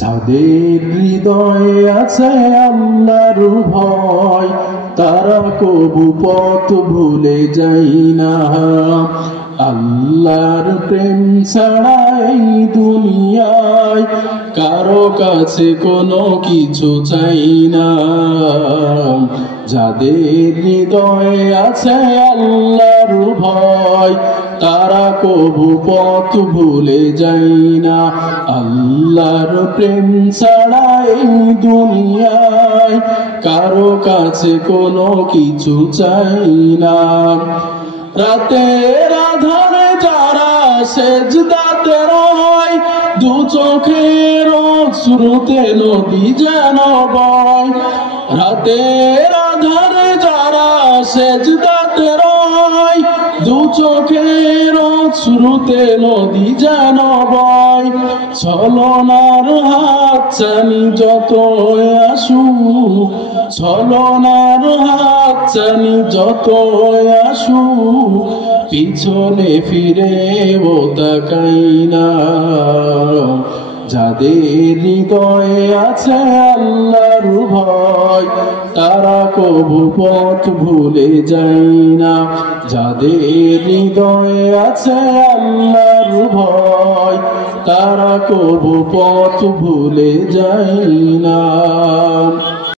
যাদের হৃদয়ে আছে আল্লাহর ভয়, তারা কবু পথ ভুলে যায় না। আল্লাহর প্রেম ছাড়া এই দুনিয়ায় কারো কাছে কোনো কিছু চাই না। যাদের হৃদয়ে আছে আল্লাহর ভয়, তারা কবু পথ ভুলে যায় না। আল্লাহর প্রেম ছাড়া এই দুনিয়ায় কারো কাছে কোনো কিছু চাই না। রাতের আধারে যারা সেজদাতে রয়, দু চোখের অশ্রুতে নদী যেন বয়। রাতের আধারে যারা সেজদাতে রয়, দু চোখের অশ্রুতে নদী যেন বয়। ছলনার হাতছানি যত আসুক, ছলনার হাতছানি যত আসুক, পিছনে ফিরেও তাকাই না। যাদের হৃদয়ে আছে আল্লাহর ভয়, তারা কবু পথ ভুলে যায় না। যাদের হৃদয়ে আছে আল্লাহর ভয়, তারা কবু পথ ভুলে যায় না।